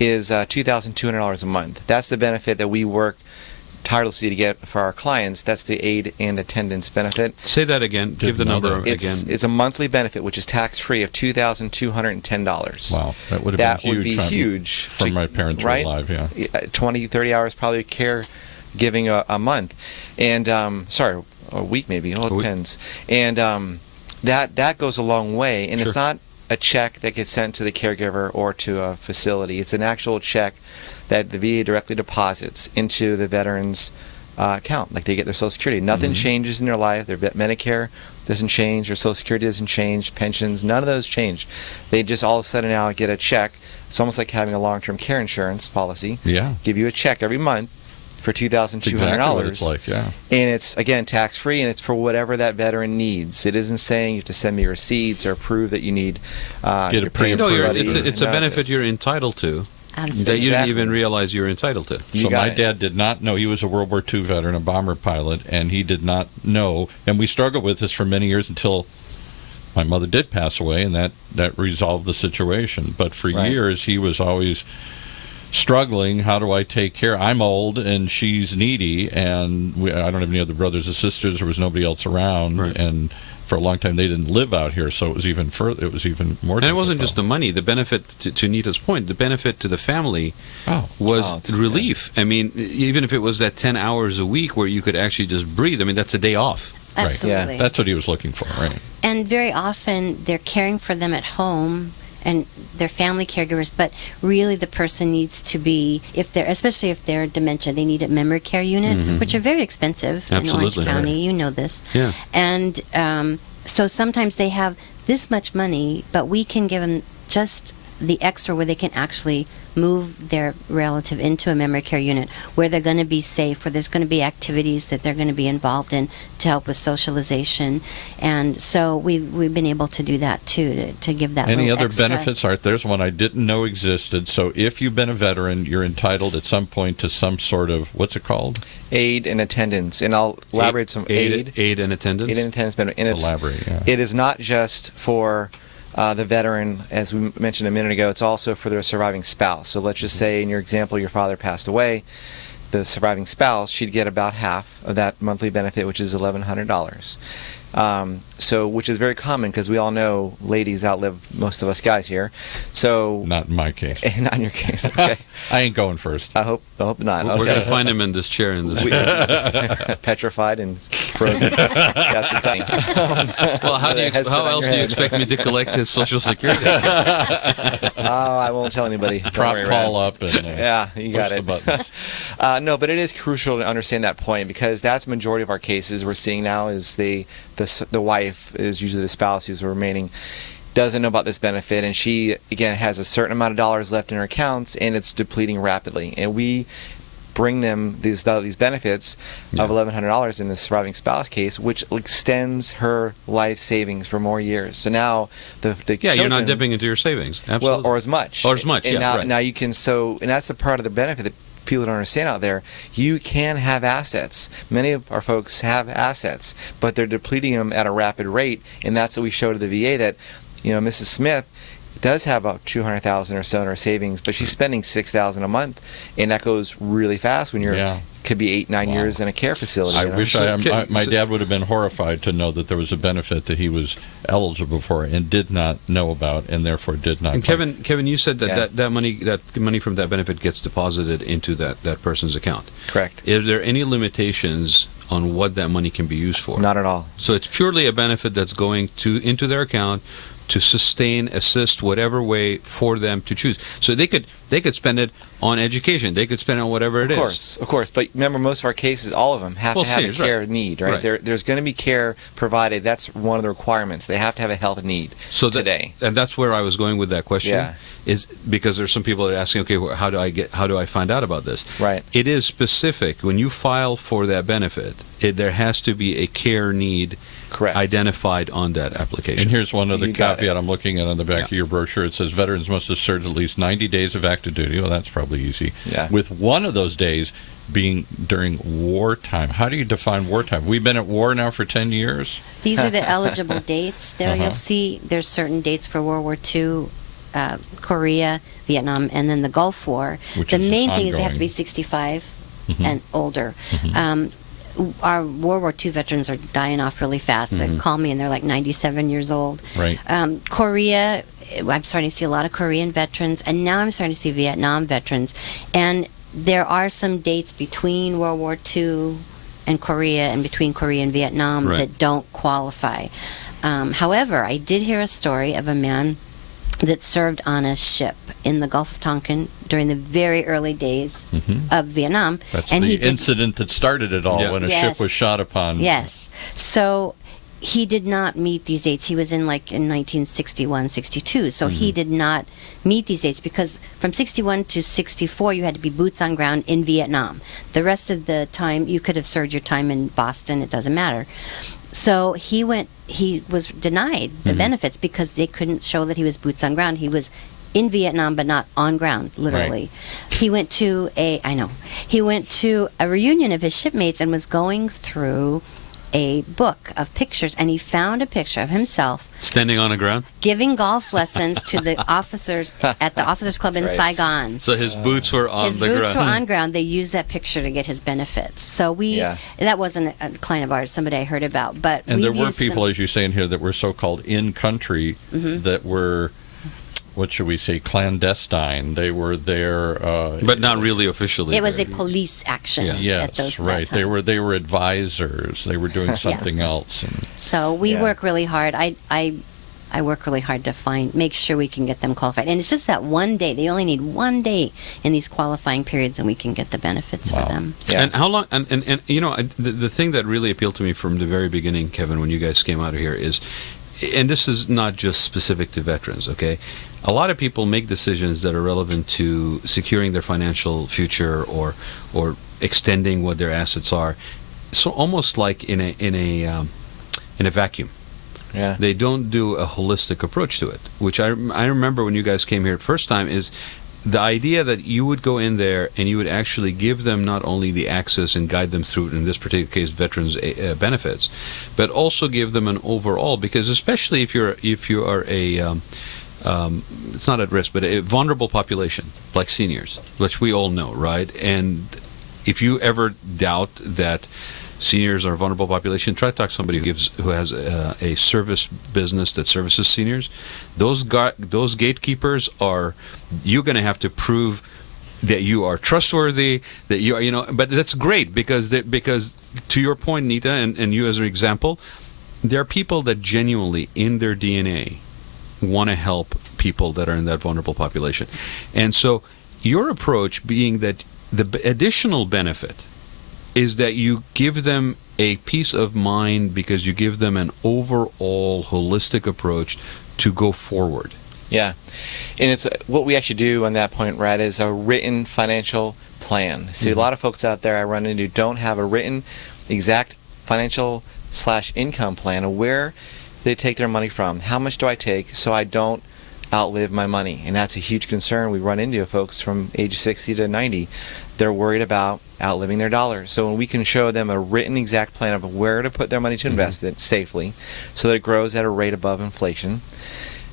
is $2,200 a month. That's the benefit that we work tirelessly to get for our clients. That's the aid and attendance benefit. Say that again. Give the number again. It's a monthly benefit, which is tax-free, of $2,210. Wow, that would have been huge. That would be huge. For my parents were alive, 20, 30 hours probably care giving a month. And, a week maybe. It depends. And that goes a long way. And it's not a check that gets sent to the caregiver or to a facility. It's an actual check that the VA directly deposits into the veteran's account. Like they get their Social Security. Nothing changes in their life. Their Medicare doesn't change. Their Social Security doesn't change. Pensions, none of those change. They just all of a sudden now get a check. It's almost like having a long-term care insurance policy. Yeah. Give you a check every month for $2,200. Exactly what it's like, And it's, again, tax-free, and it's for whatever that veteran needs. It isn't saying you have to send me receipts or prove that you need get a pre-approved. It's a benefit you're entitled to. Absolutely. That you didn't even realize you were entitled to. So my dad did not know. He was a World War II veteran, a bomber pilot, and he did not know. And we struggled with this for many years until my mother did pass away, and that resolved the situation. But for years, he was always struggling. How do I take care? I'm old, and she's needy, and I don't have any other brothers or sisters. There was nobody else around, and for a long time they didn't live out here, so it was even further. It was even more. And it wasn't just the money. The benefit, to Nita's point, the benefit to the family was relief. I mean, even if it was that 10 hours a week where you could actually just breathe. I mean, that's a day off. Absolutely. That's what he was looking for, right? And very often they're caring for them at home, and they're family caregivers, but really the person needs to be, especially if they're dementia, they need a memory care unit, which are very expensive in Orange County. You know this. Yeah. And so sometimes they have this much money, but we can give them just the extra where they can actually move their relative into a memory care unit where they're going to be safe, where there's going to be activities that they're going to be involved in to help with socialization. And so we've been able to do that too, to give that Any other extra benefits? Art, there's one I didn't know existed. So if you've been a veteran, you're entitled at some point to some sort of, what's it called? Aid and attendance. And I'll elaborate some aid. Aid and attendance? Aid and attendance benefit. And Elaborate, it is not just for the veteran, as we mentioned a minute ago. It's also for their surviving spouse. So let's just say in your example your father passed away. The surviving spouse, she'd get about half of that monthly benefit, which is $1,100. Which is very common because we all know ladies outlive most of us guys here. So not in my case. Not in your case. Okay. I ain't going first. I hope not. We're going to find him in this chair in this petrified and frozen. That's the thing. Well, how else do you expect me to collect his Social Security? I won't tell anybody. Prop Paul up and you got push it. the buttons. No, but it is crucial to understand that point because that's the majority of our cases we're seeing now is the wife is usually the spouse who's remaining doesn't know about this benefit, and she again has a certain amount of dollars left in her accounts and it's depleting rapidly, and we bring them these benefits of $1,100 in the surviving spouse case, which extends her life savings for more years. So now the Yeah, you're not children- dipping into your savings. Absolutely. well, or as much. Or as much, And yeah, now, right. now you can, and that's the part of the benefit that people don't understand out there. You can have assets. Many of our folks have assets, but they're depleting them at a rapid rate, and that's what we showed to the VA that, Mrs. Smith does have about $200,000 or so in her savings, but she's spending $6,000 a month, and that goes really fast when you're could be 8-9 years in a care facility. I you know? wish my dad would have been horrified to know that there was a benefit that he was eligible for and did not know about, and therefore did not. And Kevin, you said that, Yeah. that money from that benefit gets deposited into that person's account. Correct. Is there any limitations on what that money can be used for? Not at all. So it's purely a benefit that's going into their account to sustain, assist, whatever way for them to choose. So they could spend it on education. They could spend it on whatever it is. Of course. But remember, most of our cases, all of them, have to have seniors, a care need, right? Right. There's going to be care provided. That's one of the requirements. They have to have a health need today. And that's where I was going with that question. Yeah. Is because there's some people that are asking, okay, how do I find out about this? Right. It is specific. When you file for that benefit, there has to be a care need Correct. identified on that application. And here's one other You got caveat it. I'm looking at on the back of your brochure. It says veterans must have served at least 90 days of active duty. Well, that's probably easy. Yeah. With one of those days being during wartime. How do you define wartime? We've been at war now for 10 years. These are the eligible dates. There Uh-huh. you'll see there's certain dates for World War II, Korea, Vietnam, and then the Gulf War. Which The is main thing is they have to ongoing. be 65 Mhm. and older. Our World War II veterans are dying off really fast. They call me and they're like 97 years old. Right. Korea, I'm starting to see a lot of Korean veterans, and now I'm starting to see Vietnam veterans. And there are some dates between World War II and Korea, and between Korea and Vietnam, Right. that don't qualify. However, I did hear a story of a man that served on a ship in the Gulf of Tonkin during the very early days of Vietnam. That's and the he did, incident that started it all Yeah. when a Yes. ship was shot upon. Yes. So he did not meet these dates. He was in 1961, 62. So he did not meet these dates because from 61 to 64, you had to be boots on ground in Vietnam. The rest of the time, you could have served your time in Boston. It doesn't matter. So he was denied the benefits because they couldn't show that he was boots on ground. He was in Vietnam, but not on ground, literally. He went to a reunion of his shipmates and was going through a book of pictures, and he found a picture of himself Standing on the ground. giving golf lessons to the officers at the officers club in That's right. Saigon. So his boots were on His the boots ground. were on ground. They used that picture to get his benefits. So that wasn't a client of ours, somebody I heard about. But And there we've were used people, some- as you say in here, that were so-called in-country that were, what should we say, clandestine. They were there. But not really officially. It was a there. police action. Yeah. at those, Yes, right. That time. They were advisors. They were doing something else. And So we Yeah. work really hard. I work really hard to make sure we can get them qualified. And it's just that one day. They only need one day in these qualifying periods, and we can get the benefits Wow. for them. So, Yeah. And how long? And the thing that really appealed to me from the very beginning, Kevin, when you guys came out of here is, and this is not just specific to veterans, okay? A lot of people make decisions that are relevant to securing their financial future or extending what their assets are. So almost like in a vacuum. Yeah. They don't do a holistic approach to it, which I remember when you guys came here the first time is the idea that you would go in there and you would actually give them not only the access and guide them through, in this particular case, veterans benefits, but also give them an overall, because especially if you are a it's not at risk, but a vulnerable population like seniors, which we all know, right? And if you ever doubt that seniors are a vulnerable population, try to talk to somebody who has a service business that services seniors. Those gatekeepers you're going to have to prove that you are trustworthy, that you are, but that's great because to your point, Nita, and you as an example, there are people that genuinely in their DNA want to help people that are in that vulnerable population. And so your approach being that the additional benefit is that you give them a peace of mind because you give them an overall holistic approach to go forward. Yeah, and it's what we actually do on that point, Brad, is a written financial plan. See, a lot of folks out there I run into don't have a written, exact financial / income plan of where they take their money from. How much do I take so I don't outlive my money? And that's a huge concern we run into folks from age 60 to 90. They're worried about outliving their dollars. So when we can show them a written exact plan of where to put their money to invest it safely so that it grows at a rate above inflation,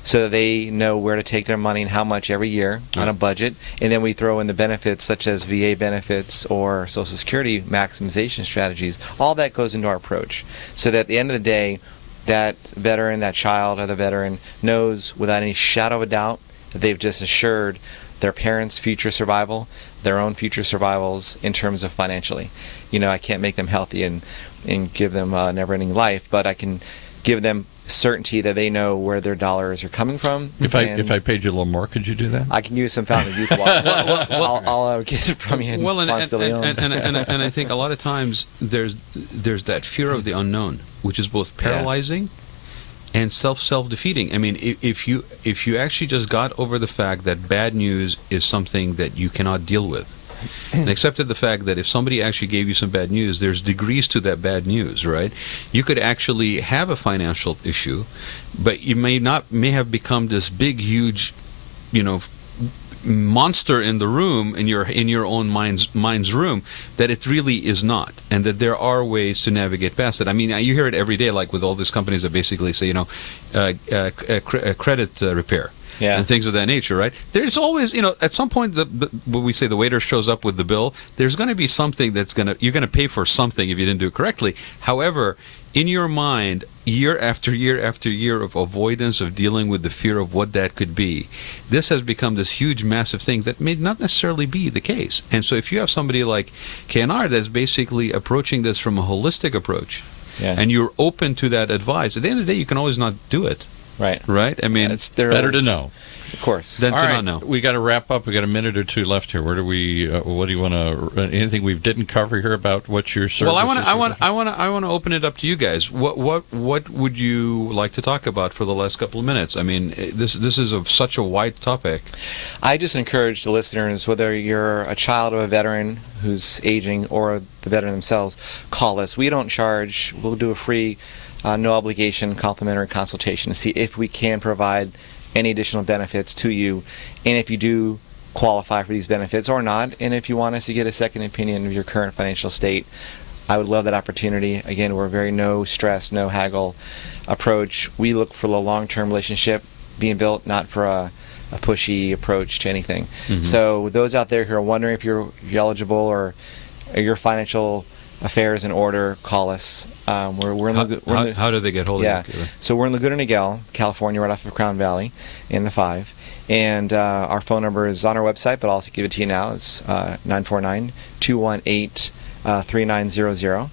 so that they know where to take their money and how much every year on a budget. And then we throw in the benefits such as VA benefits or Social Security maximization strategies. All that goes into our approach so that at the end of the day, that veteran, that child or the veteran knows without any shadow of a doubt that they've just assured their parents' future survival, their own future survivals in terms of financially. I can't make them healthy and give them a never-ending life, but I can give them certainty that they know where their dollars are coming from. If I paid you a little more, could you do that? I can use some Fountain of Youth water. I'll get it from you. And I think a lot of times there's that fear of the unknown, which is both paralyzing and self-defeating. I mean, if you actually just got over the fact that bad news is something that you cannot deal with, and accepted the fact that if somebody actually gave you some bad news, there's degrees to that bad news, right? You could actually have a financial issue, but you may have become this big, huge, monster in the room, in your own mind's room, that it really is not, and that there are ways to navigate past it. I mean, you hear it every day, like with all these companies that basically say, credit repair. Yeah. And things of that nature, right? There's always, at some point, when we say the waiter shows up with the bill, there's going to be something you're going to pay for something if you didn't do it correctly. However, in your mind, year after year after year of avoidance of dealing with the fear of what that could be, this has become this huge, massive thing that may not necessarily be the case. And so if you have somebody like KNR that's basically approaching this from a holistic approach, and you're open to that advice, at the end of the day, you can always not do it. Right? I mean, it's better to know. Of course. Than to not know. We got to wrap up. We got a minute or two left here. What do you want to? Anything we didn't cover here about what your service? Well, I want to open it up to you guys. What would you like to talk about for the last couple of minutes? I mean, this is such a wide topic. I just encourage the listeners, whether you're a child of a veteran who's aging or the veteran themselves, call us. We don't charge. We'll do a free, no obligation, complimentary consultation to see if we can provide any additional benefits to you, and if you do qualify for these benefits or not, and if you want us to get a second opinion of your current financial state, I would love that opportunity. Again, we're a very no stress, no haggle approach. We look for the long-term relationship being built, not for a pushy approach to anything. So those out there who are wondering if you're eligible or your financial affairs in order, call us. How do they get hold of you? So we're in Laguna Niguel, California, right off of Crown Valley in the 5. And our phone number is on our website, but I'll also give it to you now. It's 949-218-3900.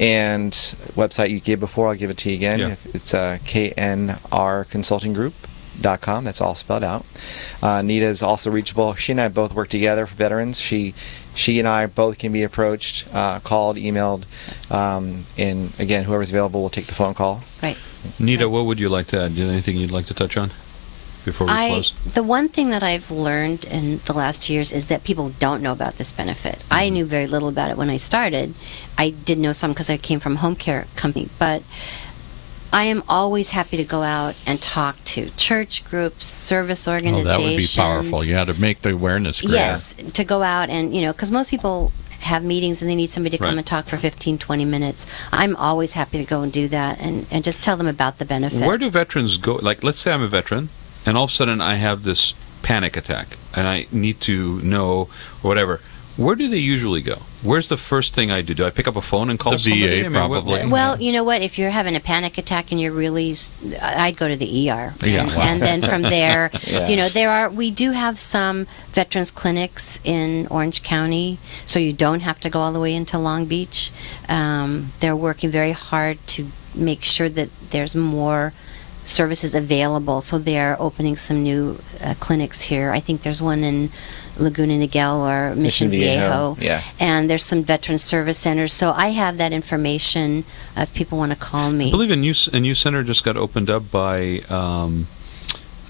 And website you gave before, I'll give it to you again. Yeah. It's knrconsultinggroup.com. That's all spelled out. Nita is also reachable. She and I both work together for veterans. She and I both can be approached, called, emailed, and again, whoever's available will take the phone call. Right. Nita, what would you like to add? Anything you'd like to touch on before we close? The one thing that I've learned in the last 2 years is that people don't know about this benefit. I knew very little about it when I started. I did know some because I came from a home care company, but I am always happy to go out and talk to church groups, service organizations. Oh, that would be powerful. Yeah, to make the awareness greater. Yes, to go out and, because most people have meetings and they need somebody to come and talk for 15, 20 minutes. I'm always happy to go and do that and just tell them about the benefit. Where do veterans go? Like, let's say I'm a veteran, and all of a sudden I have this panic attack, and I need to know, or whatever. Where do they usually go? Where's the first thing I do? Do I pick up a phone and call the somebody? VA, probably. Well, you know what? If you're having a panic attack and you're really, I'd go to the ER. Yeah. And then from there, we do have some veterans clinics in Orange County, so you don't have to go all the way into Long Beach. They're working very hard to make sure that there's more services available, so they're opening some new clinics here. I think there's one in Laguna Niguel or Mission Viejo. Yeah. And there's some veteran service centers. So I have that information if people want to call me. I believe a new center just got opened up by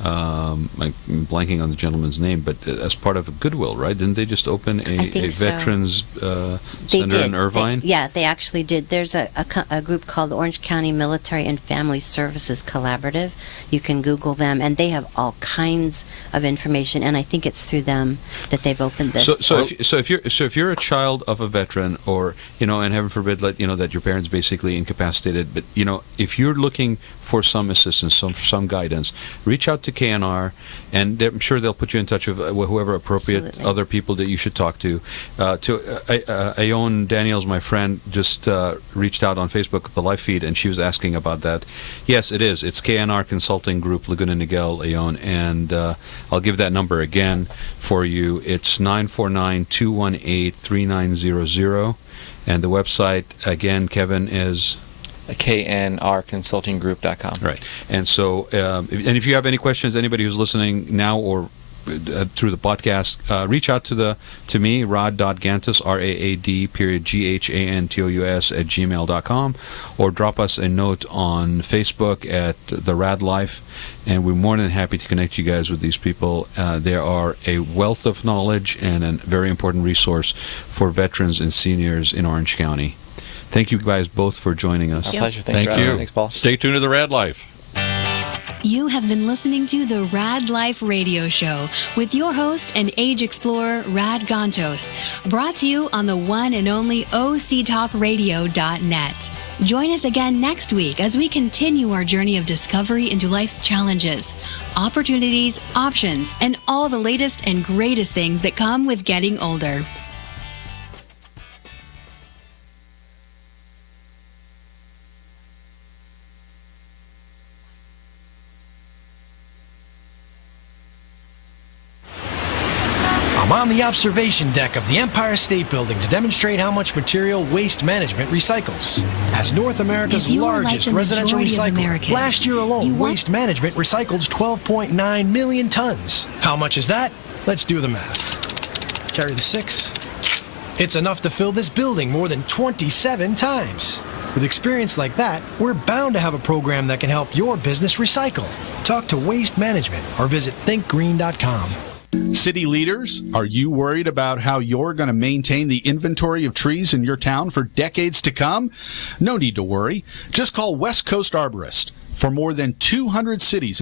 I'm blanking on the gentleman's name, but as part of Goodwill, right? Didn't they just open I think a so. veterans They center did. in Irvine? They actually did. There's a group called the Orange County Military and Family Services Collaborative. You can Google them, and they have all kinds of information. And I think it's through them that they've opened this. If you're a child of a veteran, or and heaven forbid, that your parents basically incapacitated, but if you're looking for some assistance, some guidance, reach out to KNR, and I'm sure they'll put you in touch with whoever appropriate Absolutely. other people that you should talk to. Ayon Daniels, my friend, just reached out on Facebook, the live feed, and she was asking about that. Yes, it is. It's KNR Consulting Group, Laguna Niguel, Ayon, and I'll give that number again for you. It's 949-218-3900, and the website again, Kevin, is knrconsultinggroup.com. right. And so, and if you have any questions, anybody who's listening now or through the podcast, reach out to me, Rod.Gantos, RAAD.GHANTOUS @gmail.com, or drop us a note on Facebook at The Rad Life, and we're more than happy to connect you guys with these people. They are a wealth of knowledge and a very important resource for veterans and seniors in Orange County. Thank you guys both for joining us. Our pleasure. Thank for having you. me. Thanks, Paul. Stay tuned to the Rad Life. You have been listening to the Rad Life Radio Show with your host and age explorer, Rad Gantos, brought to you on the one and only OCTalkRadio.net. Join us again next week as we continue our journey of discovery into life's challenges, opportunities, options, and all the latest and greatest things that come with getting older. I'm on the observation deck of the Empire State Building to demonstrate how much material waste management recycles. As North America's If you are like largest the residential majority of recycler, Americans, last year you alone, want- Waste Management recycled 12.9 million tons. How much is that? Let's do the math. Carry the 6. It's enough to fill this building more than 27 times. With experience like that, we're bound to have a program that can help your business recycle. Talk to Waste Management or visit thinkgreen.com. City leaders, are you worried about how you're going to maintain the inventory of trees in your town for decades to come? No need to worry. Just call West Coast Arborist. For more than 200 cities